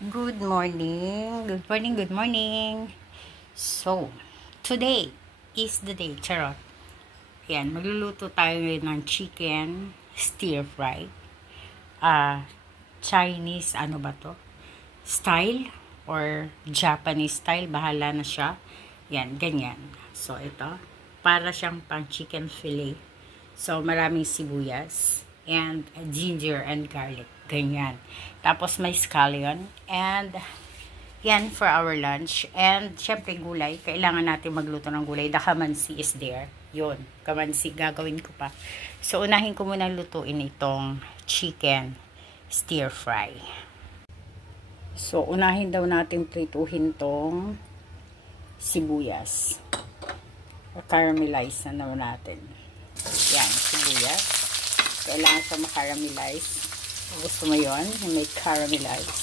Good morning. Good morning. Good morning. So, today is the day. Charot. Yan, magluluto tayo ngayon ng chicken stir fry. Chinese, ano ba to? Style or Japanese style. Bahala na siya. Yan, ganyan. So, ito. Para siyang pang chicken fillet. So, maraming sibuyas and ginger and garlic. Ganyan. Tapos may scallion and yan for our lunch. And syempre gulay. Kailangan natin magluto ng gulay. The kamansi is there. Yun. Kamansi gagawin ko pa. So unahin ko muna lutuin itong chicken stir fry. So unahin daw natin prituhin tong sibuyas. Caramelize na naman natin. Yan. Sibuyas. Kailangan siya makaramelize. Gusto mo yun? May caramelize.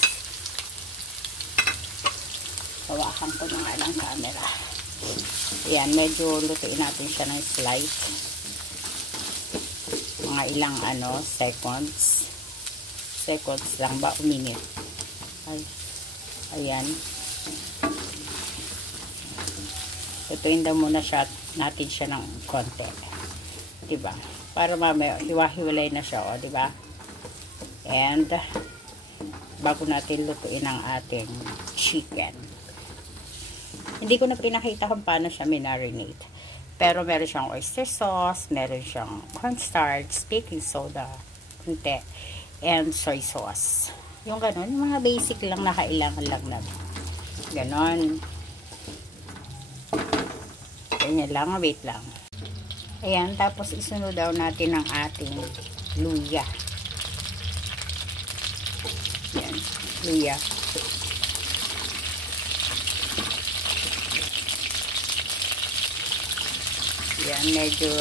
Hawakan ko ng alang camera. Ayan, medyo lutuin natin siya ng slice. Mga ilang seconds. Seconds lang ba? Minute. Ayan. Lutuin daw muna natin siya ng konti. Diba? Para mamaya hiwa-hiwalay na siya, o, diba? And bago natin lutuin ang ating chicken. Hindi ko na pinakita kung paano siya marinate. Pero meron siyang oyster sauce, meron siyang cornstarch, baking soda, kunti, and soy sauce. Yung ganun, mga basic lang na kailangan lang na. Ganon. Ganyan lang, wait lang. Ayan, tapos isunod daw natin ang ating luya. Yan, luya. Yan, medyo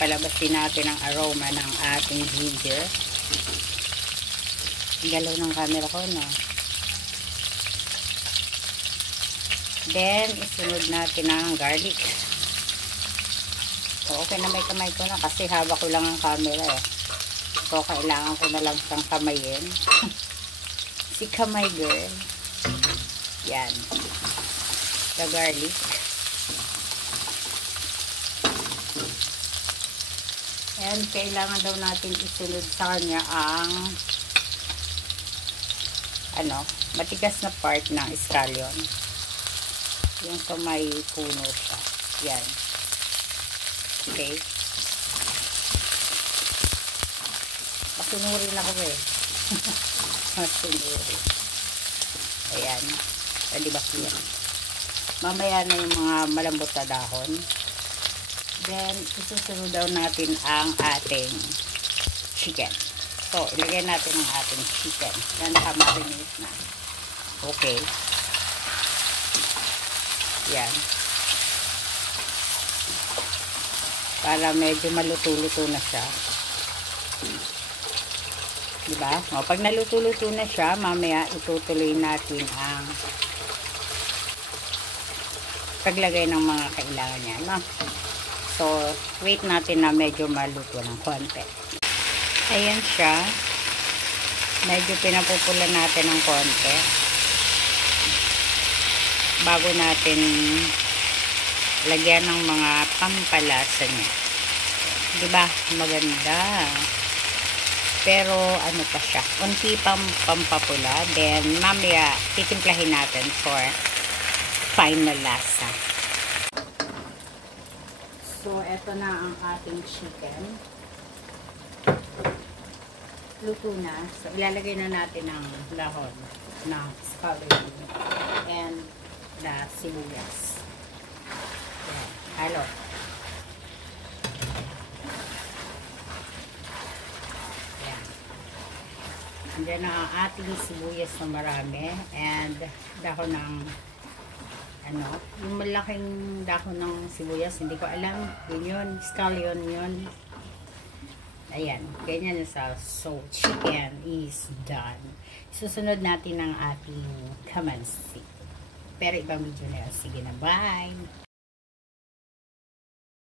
palabasin natin ang aroma ng ating ginger. Galaw ng camera ko, no? Then, isunod natin ang garlic. So, okay na may kamay ko na kasi hawak ko lang ang camera, eh. So, kailangan ko na lang siyang kamayin. Si kamay girl. Yan. The garlic. And kailangan daw natin isunod sa kanya ang matigas na part ng scallion. Yung sa may puno siya. Yan. Okay. Masunurin ako, eh. Masunurin. Ayan. Diba yan? Mamaya na yung mga malambot na dahon. Then, isusunod daw natin ang ating chicken. So, ilagay natin ang ating chicken. Yan, marinate na. Okay. Yan. Para medyo maluto-luto na siya. Diba? O, pag naluto-luto na siya, mamaya itutuloy natin ang paglagay ng mga kailangan niya, no? So, wait natin na medyo maluto ng konti. Ayan siya. Medyo pinapupula natin ng konti. Bago natin lagyan ng mga pampalasa niya. Diba? Maganda. Pero, ano pa siya? Unti pampapula. Then, mamaya, titimplahin natin for final lasa. So, eto na ang ating chicken. Luto na. So, ilalagay na natin ang dahon ng scallion and the sibuyas. Ayan. Halo. Ayan. Andiyan na ang ating sibuyas na marami and dahon ng yung malaking dahon ng sibuyas, hindi ko alam. Yun, scallion yun. Ayan, ganyan na sa. So, chicken is done. Susunod natin ang ating kamansi. Pero ibang video na yun. Sige na, bye!